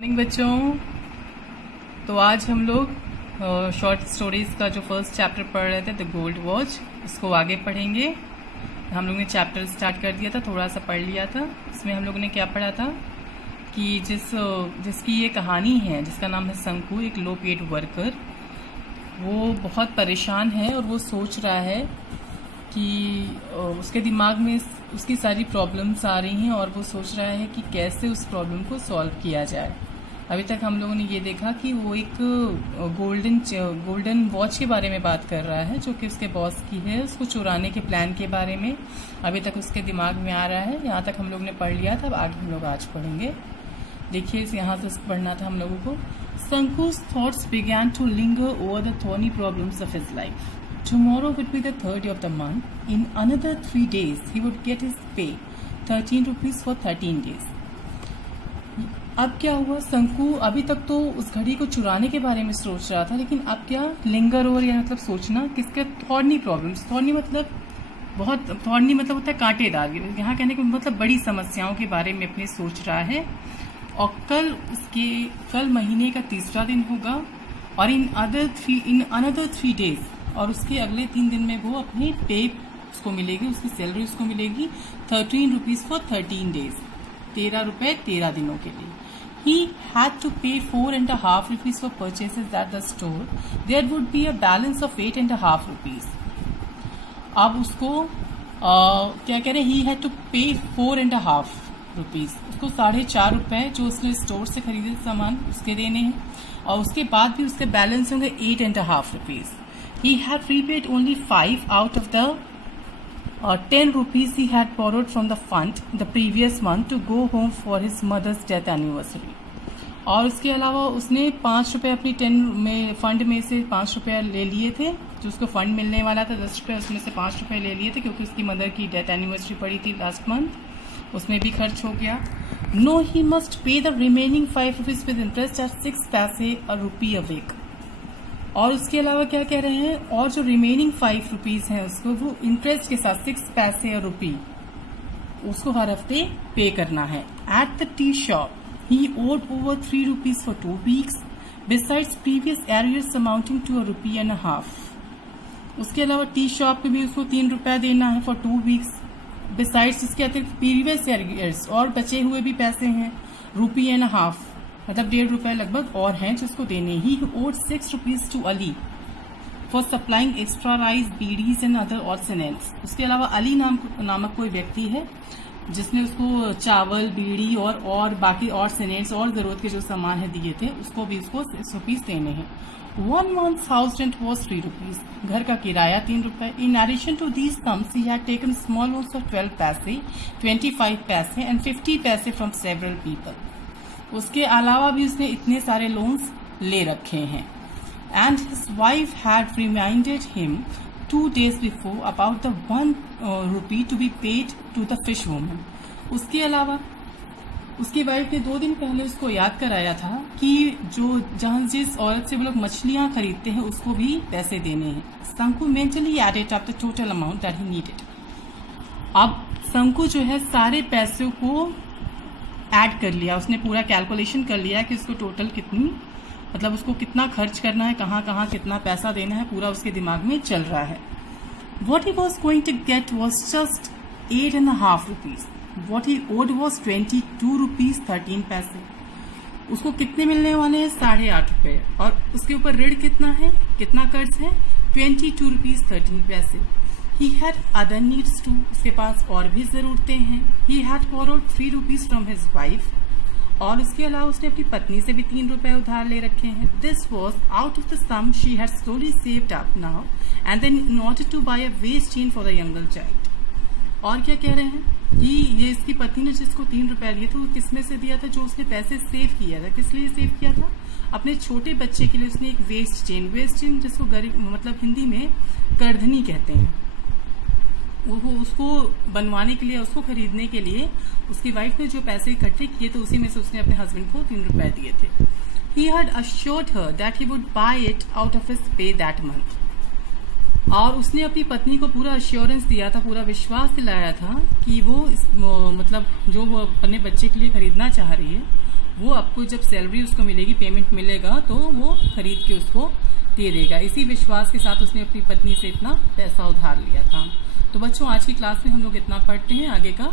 Morning बच्चों। तो आज हम लोग शॉर्ट स्टोरीज का जो फर्स्ट चैप्टर पढ़ रहे थे, द गोल्ड वॉच, उसको आगे पढ़ेंगे। हम लोग ने चैप्टर स्टार्ट कर दिया था, थोड़ा सा पढ़ लिया था। इसमें हम लोगों ने क्या पढ़ा था कि जिसकी ये कहानी है, जिसका नाम है संकू, एक लो पेड वर्कर, वो बहुत परेशान है और वो सोच रहा है कि उसके दिमाग में उसकी सारी प्रॉब्लम्स आ रही हैं और वो सोच रहा है कि कैसे उस प्रॉब्लम को सॉल्व किया जाए। अभी तक हम लोगों ने ये देखा कि वो एक गोल्डन वॉच के बारे में बात कर रहा है जो कि उसके बॉस की है, उसको चुराने के प्लान के बारे में अभी तक उसके दिमाग में आ रहा है। यहाँ तक हम लोग ने पढ़ लिया था, अब आगे हम लोग आज पढ़ेंगे। देखिए यहाँ से पढ़ना था हम लोगों को। Sanku's thoughts began to linger over the thorny problems of his life. Tomorrow would be the third day of the month. In another 3 days, he would get his pay, 13 rupees for 13 days. अब क्या हुआ, संकू अभी तक तो उस घड़ी को चुराने के बारे में सोच रहा था, लेकिन अब क्या लिंगर ओवर, या मतलब सोचना किसके, थॉर्नी प्रॉब्लम्स। थॉर्नी मतलब होता है कांटेदार। यहाँ कहने का मतलब बड़ी समस्याओं के बारे में अपने सोच रहा है। और कल महीने का तीसरा दिन होगा और इन अनदर 3 डेज, और उसके अगले 3 दिन में वो अपनी पे उसको मिलेगी, उसकी सैलरी उसको मिलेगी 13 रुपीज फॉर 13 डेज, 13 रुपए 13 दिनों के लिए। He had to pay 4.5 rupees for purchases at the store. There would be a balance of 8.5 rupees. अब उसको क्या कह रहे हैं, he had to pay 4.5 rupees, उसको 4.5 रुपए जो उसने स्टोर से खरीदे सामान उसके देने हैं, और उसके बाद भी उसके बैलेंस होंगे 8.5 rupees. He had prepaid only 5 out of the 10 rupees he had borrowed from the fund the previous month to go home for his mother's death anniversary. और उसके अलावा उसने 5 रुपए अपनी 10 में फंड में से 5 रुपया ले लिए थे, जो उसको फंड मिलने वाला था 10 रुपये, उसमें से 5 रुपए ले लिए थे क्योंकि उसकी मदर की डेथ एनिवर्सरी पड़ी थी लास्ट मंथ, उसमें भी खर्च हो गया। No, he must pay the remaining 5 rupees with interest at 6 पैसे अ रुपी अ वीक। और उसके अलावा क्या कह रहे हैं, और जो रिमेनिंग 5 रुपीज हैं उसको वो इंटरेस्ट के साथ 6 पैसे अ रुपी उसको हर हफ्ते पे करना है। At the tea shop he owed over 3 rupees for 2 weeks besides previous arrears amounting to ₹1.5। उसके अलावा टी शॉप पे भी उसको 3 रुपया देना है फॉर 2 वीक्स, बिसाइड्स इसके अतिरिक्त प्रीवियस एरियर्स और बचे हुए भी पैसे हैं ₹1.5, मतलब 1.5 रुपए लगभग और हैं जो उसको देने। He owed 6 rupees to Ali for supplying extra rice, beedis and other ornaments. उसके अलावा अली नामक कोई व्यक्ति है जिसने उसको चावल, बीड़ी और बाकी ऑर्सनेंट्स और जरूरत के जो सामान है दिए थे, उसको भी उसको 6 रुपीज देने हैं। 1 month's house rent was 3 rupees. घर का किराया 3 रुपए। In addition to these sums, he had taken small loans of 12 पैसे, 25 पैसे and 50 पैसे from several people. उसके अलावा भी उसने इतने सारे लोन्स ले रखे हैं। And his wife had reminded him 2 days before about the 1 rupee to be paid to the fish woman. उसके अलावा उसकी वाइफ ने 2 दिन पहले उसको याद कराया था कि जिस औरत से वो लोग मछलियां खरीदते हैं उसको भी पैसे देने हैं। Sanku mentally added up the total amount that he needed. अब संकू जो है सारे पैसों को ऐड कर लिया, उसने पूरा कैलकुलेशन कर लिया कि उसको टोटल कितनी, मतलब उसको कितना खर्च करना है, कहाँ कहाँ कितना पैसा देना है, पूरा उसके दिमाग में चल रहा है। What he was going to get was just 8.5 rupees. What he owed was 22 rupees 13 पैसे। उसको कितने मिलने वाले हैं, 8.5 रुपए, और उसके ऊपर ऋण कितना है, कितना कर्ज है, 22 rupees 13 पैसे। He had other needs too, उसके पास और भी जरूरतें हैं। He had borrowed 3 rupees from his wife, और उसके अलावा उसने अपनी पत्नी से भी 3 रुपए उधार ले रखे हैं। This was out of the sum she had slowly saved up now and then in order to buy a waist chain for the younger child। और क्या कह रहे हैं कि ये इसकी पत्नी ने जिसको 3 रुपए दिए थे वो किसमें से दिया था, जो उसने पैसे सेव किया था। किस लिए सेव किया था, अपने छोटे बच्चे के लिए उसने एक वेस्ट चेन जिसको गरीब मतलब हिंदी में करधनी कहते हैं, वो उसको बनवाने के लिए, उसको खरीदने के लिए उसकी वाइफ ने जो पैसे इकट्ठे किए थे उसी में से उसने अपने हस्बैंड को 3 रुपए दिए थे। He had assured her that he would buy it out of his pay that month. और उसने अपनी पत्नी को पूरा अश्योरेंस दिया था, पूरा विश्वास दिलाया था कि वो मतलब जो वो अपने बच्चे के लिए खरीदना चाह रही है वो आपको जब सैलरी उसको मिलेगी, पेमेंट मिलेगा, तो वो खरीद के उसको दे देगा। इसी विश्वास के साथ उसने अपनी पत्नी से इतना पैसा उधार लिया था। तो बच्चों, आज की क्लास में हम लोग इतना पढ़ते हैं, आगे का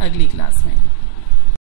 अगली क्लास में।